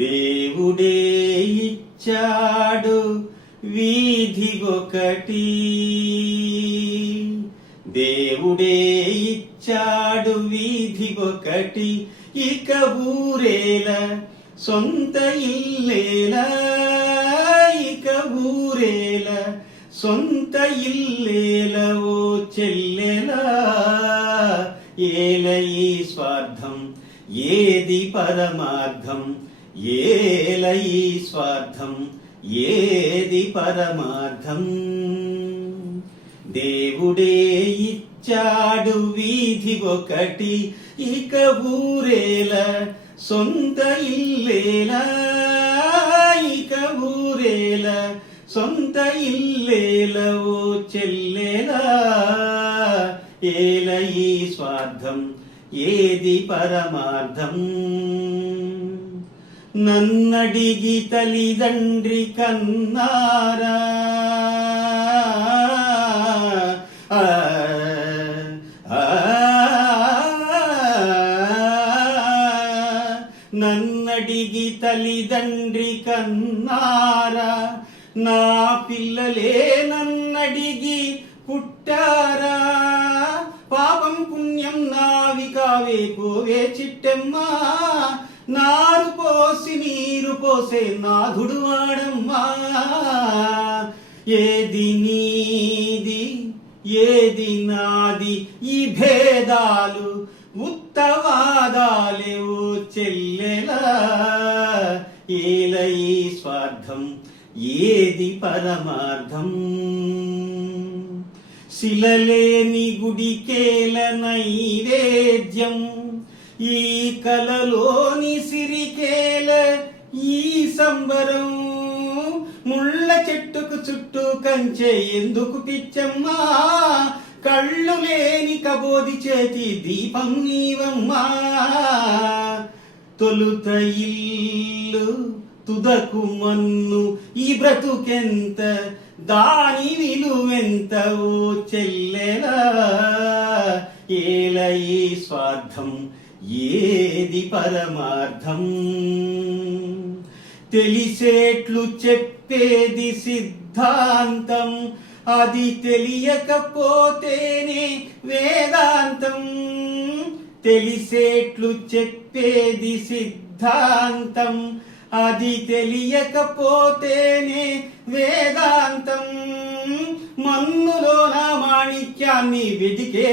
దేవుడే ఇచ్చాడు వీధి ఒకటి, దేవుడే ఇచ్చాడు వీధి ఒకటి, ఇక ఊరేల సొంత ఇల్లేల, ఇక ఊరేల సొంత ఇల్లేల ఓ చెల్లెలా, ఏల ఈ స్వార్థం ఏది పరమార్థం, ఏల ఈ స్వార్థం ఏది పరమార్థం. దేవుడే ఇచ్చాడు వీధి ఒకటి, ఇక ఊరేల సొంత ఇల్లేల, ఇక ఊరేల సొంత ఇల్లేల ఓ చెల్లెలా, ఏల ఈ స్వార్థం ఏది పరమార్థం. నన్నడిగి తల్లిదండ్రి కన్నారా, నన్నడిగి తల్లిదండ్రి కన్నారా, నా పిల్లలే నన్నడిగి పుట్టారా, పాపం పుణ్యం నావి కావే పోవే చిట్టమ్మా, నారు పోసి నీరు పోసే నాథుడు వాడమ్మా, ఏది నీది ఏది నాది ఈ భేదాలు ఉత్తవాదాలే ఓ చెల్లెలా, ఏల ఈ స్వార్థం ఏది పరమార్థం. శిలలేని గుడికేల నైవేద్యం, ఈ కలలోని సిరికేల ఈ సంబరం, ముళ్ళ చెట్టుకు చుట్టూ కంచె ఎందుకు పిచ్చమ్మా, కళ్ళు లేని కబోది చేతి దీపం నీవమ్మా, తొలుత ఇల్లు తుదకు మన్ను ఈ బ్రతుకెంత, దాని విలువెంత ఓ చెల్లెలా, ఏల ఈ స్వార్థం ఏది పరమార్థం. తెలిసేట్లు చెప్పేది సిద్ధాంతం, అది తెలియకపోతేనే వేదాంతం, తెలిసేట్లు చెప్పేది సిద్ధాంతం, అది తెలియకపోతేనే వేదాంతం, మన్నులోన మాణిక్యాన్ని వెతికే